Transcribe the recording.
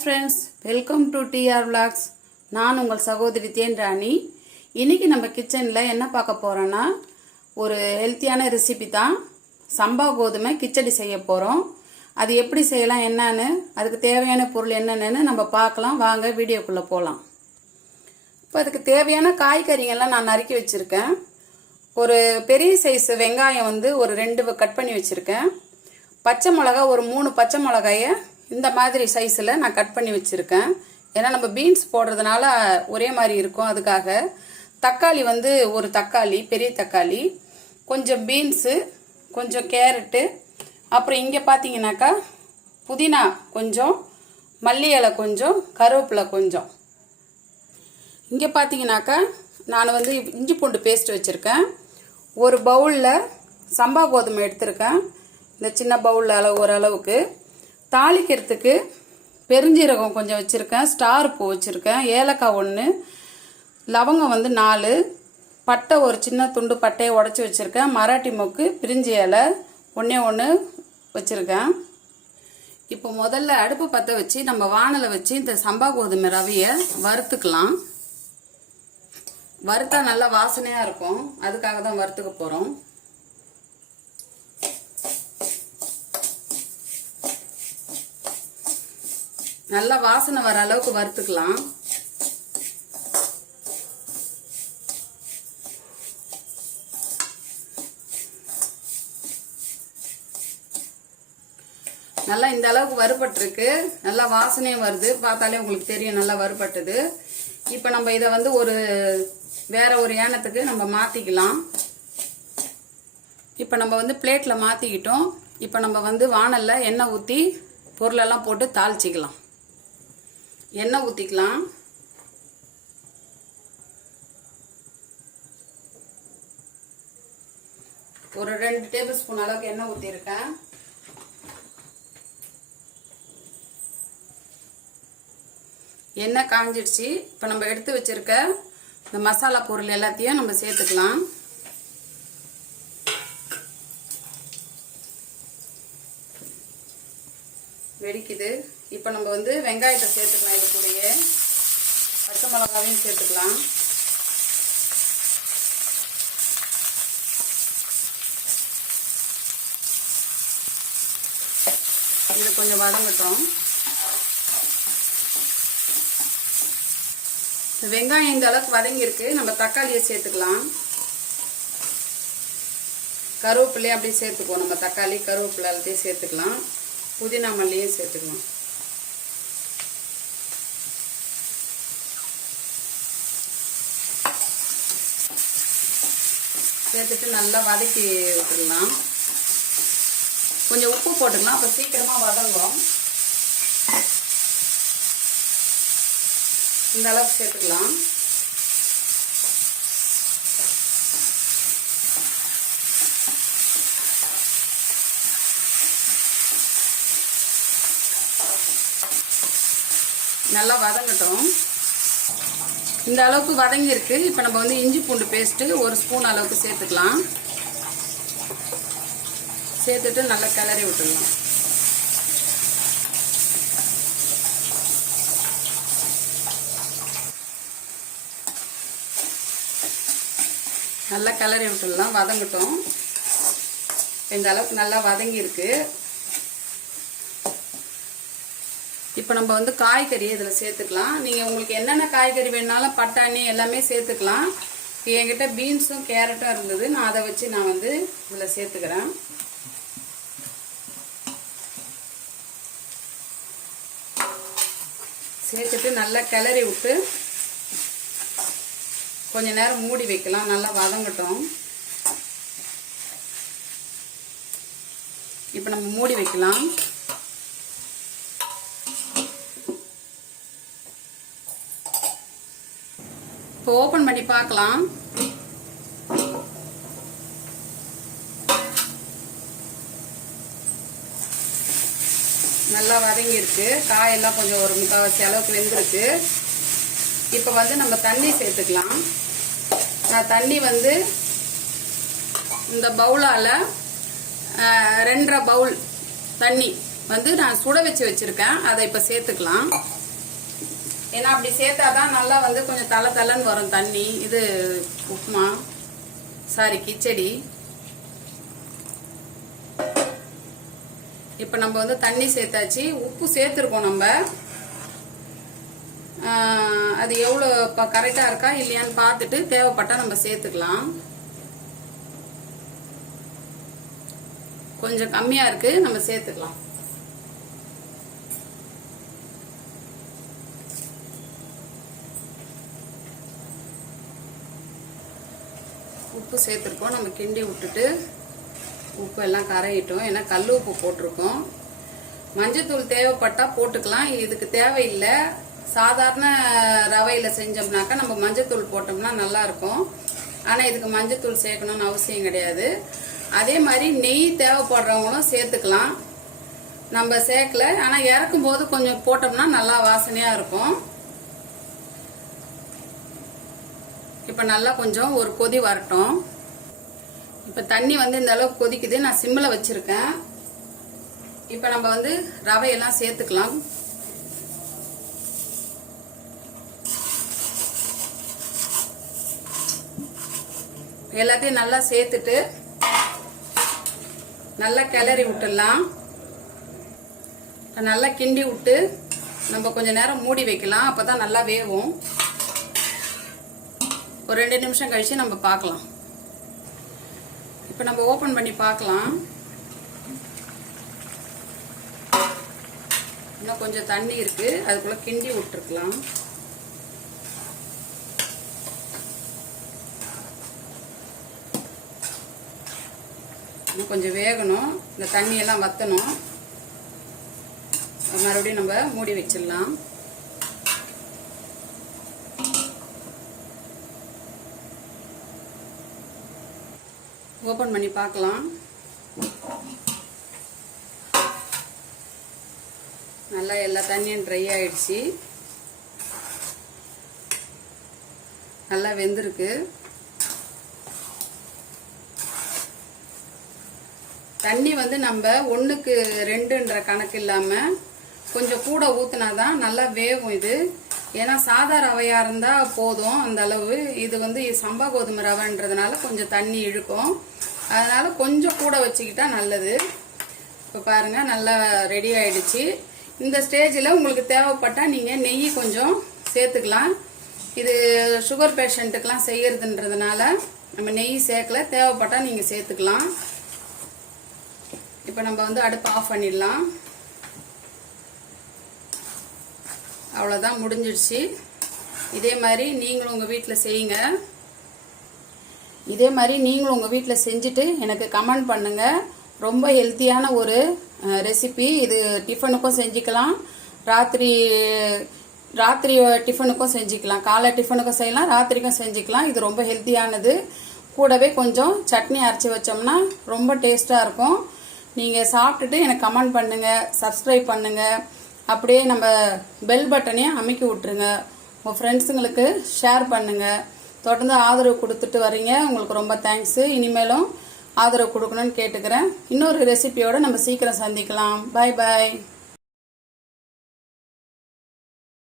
Friends welcome to TR vlogs நான் உங்கள் சகோதரி தேன் ராணி இன்றைக்கி நம்ம கிச்சனில் என்ன பார்க்க போகிறோன்னா ஒரு ஹெல்த்தியான ரெசிபி தான். சம்பா கோதுமை கிச்சடி செய்ய போகிறோம் அது எப்படி செய்யலாம் என்னன்னு அதுக்கு தேவையான பொருள் என்னென்னு நம்ம பார்க்கலாம். வாங்க வீடியோக்குள்ளே போகலாம் இப்போ அதுக்கு தேவையான காய்கறிகள்லாம் நான் நறுக்கி வச்சுருக்கேன். ஒரு பெரிய சைஸ் வெங்காயம் வந்து ஒரு ரெண்டு கட் பண்ணி வச்சுருக்கேன். பச்சை மிளகா ஒரு மூணு பச்சை மிளகாயை இந்த மாதிரி சைஸில் நான் கட் பண்ணி வச்சுருக்கேன். ஏன்னா நம்ம பீன்ஸ் போடுறதுனால ஒரே மாதிரி இருக்கும். அதுக்காக தக்காளி வந்து ஒரு தக்காளி பெரிய தக்காளி கொஞ்சம் பீன்ஸு கொஞ்சம் கேரட்டு அப்புறம் இங்கே பார்த்தீங்கன்னாக்கா புதினா கொஞ்சம் மல்லி இலை கொஞ்சம் கருவேப்பிலை கொஞ்சம். இங்கே பார்த்தீங்கன்னாக்கா நான் வந்து இஞ்சி பூண்டு பேஸ்ட் வச்சுருக்கேன். ஒரு பவுலில் சம்பா கோதுமை எடுத்திருக்கேன். இந்த சின்ன பவுலில் அளவு ஓரளவுக்கு. தாளிக்கிறதுக்கு பெருஞ்சீரகம் கொஞ்சம் வச்சுருக்கேன். ஸ்டார் பூ வச்சுருக்கேன். ஏலக்காய் ஒன்று லவங்கம் வந்து நாலு பட்டை ஒரு சின்ன துண்டு பட்டையை உடச்சி வச்சுருக்கேன். மராட்டி மொக்கு பிரிஞ்சி இலை ஒன்றே ஒன்று வச்சுருக்கேன். இப்போ முதல்ல அடுப்பு பற்ற வச்சு நம்ம வானலை வச்சு இந்த சம்பா கோதுமை ரவையை வறுத்துக்கலாம். வறுத்தா நல்லா வாசனையாக இருக்கும். அதுக்காக தான் வறுத்துக்க போகிறோம் நல்லா வாசனை வர அளவுக்கு வறுத்துக்கலாம். நல்லா இந்த அளவுக்கு வறுபட்டிருக்கு. நல்லா வாசனையும் வருது. பார்த்தாலே உங்களுக்கு தெரியும் நல்லா வறுபட்டது. இப்போ நம்ம இதை வந்து ஒரு வேற ஒரு ஏனத்துக்கு நம்ம மாற்றிக்கலாம் இப்போ நம்ம வந்து பிளேட்டில் மாற்றிக்கிட்டோம் இப்போ நம்ம வந்து வானலில் எண்ணெய் ஊற்றி பொருளெல்லாம் போட்டு தாளிச்சிக்கலாம். எண்ணெய் ஊற்றிக்கலாம் ஒரு ரெண்டு டேபிள் ஸ்பூன் அளவுக்கு எண்ணெய் ஊற்றிருக்கேன் எண்ணெய் காஞ்சிடுச்சு. இப்போ நம்ம எடுத்து வச்சிருக்க இந்த மசாலா பொருள் எல்லாத்தையும் நம்ம சேர்த்துக்கலாம். வெடிக்குது. இப்போ நம்ம வந்து வெங்காயத்தை சேர்த்துக்கலாம். இது கூடயே பச்சை மிளகாவையும் சேர்த்துக்கலாம். இது கொஞ்சம் வதங்கட்டும். வெங்காயம் இந்த அளவுக்கு வதங்கியிருக்கு. நம்ம தக்காளியை சேர்த்துக்கலாம். கருவேப்பிலையும் அப்படியே சேர்த்துக்குவோம். நம்ம தக்காளி கருவேப்பிலை எல்லாத்தையும் சேர்த்துக்கலாம். புதினா மல்லியும் சேர்த்துக்கலாம். சேர்த்துட்டு நல்லா வதக்கி விட்டுடலாம். கொஞ்சம் உப்பு போட்டுக்கலாம். அப்போ சீக்கிரமாக வதங்கும் இந்த அளவுக்கு சேர்த்துக்கலாம். நல்லா வதங்கட்டும். இந்த அளவுக்கு வதங்கியிருக்கு. இப்போ நம்ம வந்து இஞ்சி பூண்டு பேஸ்ட்டு ஒரு ஸ்பூன் அளவுக்கு சேர்த்துக்கலாம். சேர்த்துட்டு நல்லா கிளறி விட்டுடலாம். நல்லா கிளறி விட்டுடலாம். வதங்கட்டும். இந்த அளவுக்கு நல்லா வதங்கியிருக்கு. இப்போ நம்ம வந்து காய்கறி இதில் சேர்த்துக்கலாம். நீங்கள் உங்களுக்கு என்னென்ன காய்கறி வேணாலும் பட்டாணி எல்லாமே சேர்த்துக்கலாம். என்கிட்ட பீன்ஸும் கேரட்டும் இருந்தது. நான் அதை வச்சு நான் வந்து இதில் சேர்த்துக்கிறேன். சேர்த்துட்டு நல்லா கிளறி விட்டு கொஞ்ச நேரம் மூடி வைக்கலாம். நல்லா வதங்கட்டும். இப்போ நம்ம மூடி வைக்கலாம். இப்போ ஓப்பன் பண்ணி பார்க்கலாம். நல்லா வதங்கியிருக்கு. காயெல்லாம் கொஞ்சம் ஒரு முக்கால்வாசி அளவுக்கு வெந்திருக்கு. இப்போ வந்து நம்ம தண்ணி சேர்த்துக்கலாம். நான் தண்ணி வந்து இந்த பவுலால் ரெண்டரை பவுல் தண்ணி வந்து நான் சுட வச்சு வச்சுருக்கேன். அதை இப்போ சேர்த்துக்கலாம். ஏன்னா அப்படி சேர்த்தாதான் நல்லா வந்து கொஞ்சம் தலை தலைன்னு வரும் தண்ணி. இது உப்புமா சாரி கிச்சடி. இப்போ நம்ம வந்து தண்ணி சேர்த்தாச்சு. உப்பு சேர்த்துருக்கோம் நம்ம. அது எவ்வளோ இப்போ கரெக்டாக இருக்கா இல்லையான்னு பார்த்துட்டு தேவைப்பட்டா நம்ம சேர்த்துக்கலாம். கொஞ்சம் கம்மியாக இருக்குது நம்ம சேர்த்துக்கலாம். உப்பு சேர்த்துருக்கோம். நம்ம கிண்டி விட்டுட்டு உப்பு எல்லாம் கரையிட்டோம். ஏன்னா கல் உப்பு போட்டிருக்கோம். மஞ்சத்தூள் தேவைப்பட்டால் போட்டுக்கலாம். இதுக்கு தேவையில்லை. சாதாரண ரவையில் செஞ்சோம்னாக்கா நம்ம மஞ்சத்தூள் போட்டோம்னா நல்லாயிருக்கும். ஆனால் இதுக்கு மஞ்சத்தூள் சேர்க்கணும்னு அவசியம் கிடையாது. அதே மாதிரி நெய் தேவைப்படுறவங்களும் சேர்த்துக்கலாம். நம்ம சேர்க்கல. ஆனால் இறக்கும் போது கொஞ்சம் போட்டோம்னா நல்லா வாசனையாக இருக்கும். இப்போ நல்லா கொஞ்சம் ஒரு கொதி வரட்டும். இப்போ தண்ணி வந்து இந்த அளவுக்கு கொதிக்குது. நான் சிம்மில் வச்சுருக்கேன். இப்போ நம்ம வந்து ரவையெல்லாம் சேர்த்துக்கலாம். எல்லாத்தையும் நல்லா சேர்த்துட்டு நல்லா கிளறி விட்டுடலாம். நல்லா கிண்டி விட்டு நம்ம கொஞ்சம் நேரம் மூடி வைக்கலாம். அப்போ தான் நல்லா வேகும் ஒரு ரெண்டு நிமிஷம் கழிச்சு நம்ம பார்க்கலாம். இப்போ நம்ம ஓபன் பண்ணி பார்க்கலாம். இன்னும் கொஞ்சம் தண்ணி இருக்கு. அதுக்குள்ள கிண்டி விட்டுருக்கலாம். இன்னும் கொஞ்சம் வேகணும். இந்த தண்ணியெல்லாம் வத்தணும். மறுபடியும் நம்ம மூடி வச்சிடலாம். ஓப்பன் பண்ணி பார்க்கலாம். நல்லா எல்லா தண்ணியும் ட்ரை ஆயிடுச்சு. நல்லா வெந்திருக்கு. தண்ணி வந்து நம்ம ஒன்றுக்கு ரெண்டுன்ற கணக்கு இல்லாமல் கொஞ்சம் கூட ஊற்றினாதான் நல்லா வேகும் இது. ஏன்னா சாதா ரவையாக இருந்தால் போதும் அந்த அளவு. இது வந்து சம்பா கோதுமை ரவைன்றதுனால கொஞ்சம் தண்ணி இழுக்கும். அதனால் கொஞ்சம் கூட வச்சுக்கிட்டா நல்லது. இப்போ பாருங்கள் நல்லா ரெடி ஆயிடுச்சு. இந்த ஸ்டேஜில் உங்களுக்கு தேவைப்பட்டால் நீங்கள் நெய் கொஞ்சம் சேர்த்துக்கலாம். இது சுகர் பேஷண்ட்டுக்கெலாம் செய்யறதுன்றதுனால நம்ம நெய் சேர்க்கல. தேவைப்பட்டால் நீங்கள் சேர்த்துக்கலாம். இப்போ நம்ம வந்து அடுப்பு ஆஃப் பண்ணிடலாம். அவ்வளோதான் முடிஞ்சிடுச்சு. இதே மாதிரி நீங்களும் உங்கள் வீட்டில் செய்யுங்க. இதே மாதிரி நீங்களும் உங்கள் வீட்டில் செஞ்சுட்டு எனக்கு கமெண்ட் பண்ணுங்கள் ரொம்ப ஹெல்த்தியான ஒரு ரெசிபி இது டிஃபனுக்கும் செஞ்சுக்கலாம். ராத்திரி ராத்திரி டிஃபனுக்கும் செஞ்சுக்கலாம். காலை டிஃபனுக்கும் செய்யலாம் ராத்திரிக்கும் செஞ்சுக்கலாம். இது ரொம்ப ஹெல்த்தியானது கூடவே கொஞ்சம் சட்னி அரைச்சி வச்சோம்னா ரொம்ப டேஸ்ட்டாக இருக்கும். நீங்கள் சாப்பிட்டுட்டு எனக்கு கமெண்ட் பண்ணுங்கள் சப்ஸ்கிரைப் பண்ணுங்கள் அப்படியே நம்ம பெல் பட்டனையும் அமைக்கி விட்ருங்க உங்கள் ஃப்ரெண்ட்ஸுங்களுக்கு ஷேர் பண்ணுங்கள் தொடர்ந்து ஆதரவு கொடுத்துட்டு வரீங்க. உங்களுக்கு ரொம்ப தேங்க்ஸு இனிமேலும் ஆதரவு கொடுக்கணும்னு கேட்டுக்கிறேன். இன்னொரு ரெசிபியோடு நம்ம சீக்கிரம் சந்திக்கலாம். பாய் பாய்